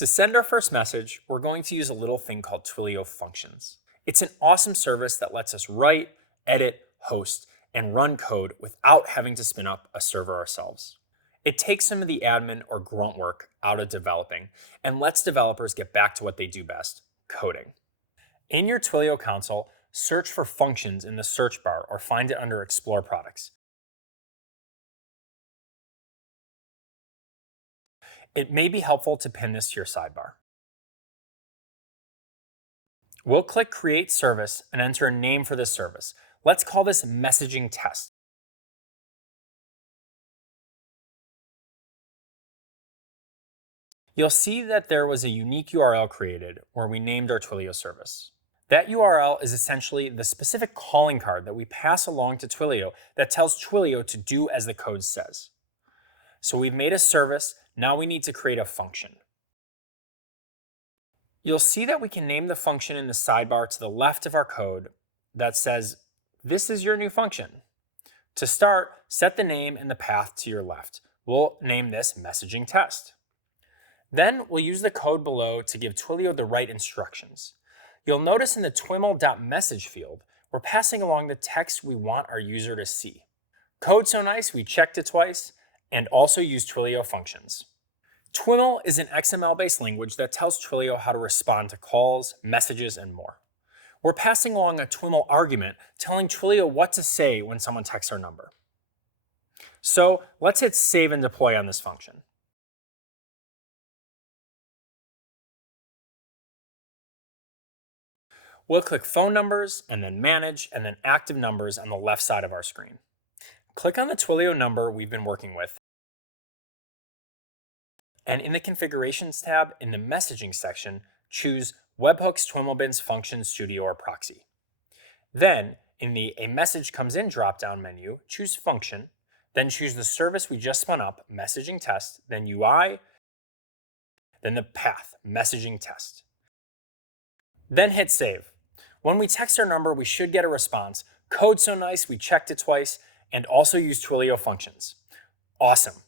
To send our first message, we're going to use a little thing called Twilio Functions. It's an awesome service that lets us write, edit, host, and run code without having to spin up a server ourselves. It takes some of the admin or grunt work out of developing and lets developers get back to what they do best, coding. In your Twilio console, search for Functions in the search bar or find it under Explore Products. It may be helpful to pin this to your sidebar. We'll click Create Service and enter a name for this service. Let's call this Messaging Test. You'll see that there was a unique URL created where we named our Twilio service. That URL is essentially the specific calling card that we pass along to Twilio that tells Twilio to do as the code says. So we've made a service, now we need to create a function. You'll see that we can name the function in the sidebar to the left of our code that says, "This is your new function." To start, set the name and the path to your left. We'll name this Messaging Test. Then we'll use the code below to give Twilio the right instructions. You'll notice in the TwiML.message field, we're passing along the text we want our user to see. Code so nice, we checked it twice, and also use Twilio Functions. TwiML is an XML-based language that tells Twilio how to respond to calls, messages, and more. We're passing along a TwiML argument telling Twilio what to say when someone texts our number. So let's hit Save and Deploy on this function. We'll click Phone Numbers, and then Manage, and then Active Numbers on the left side of our screen. Click on the Twilio number we've been working with, and in the Configurations tab in the Messaging section, choose Webhooks, TwiMLBins, Functions, Studio, or Proxy. Then, in the A Message Comes In drop-down menu, choose Function, then choose the service we just spun up, Messaging Test, then UI, then the path, Messaging Test. Then hit Save. When we text our number, we should get a response. Code so nice, we checked it twice, and also use Twilio Functions. Awesome.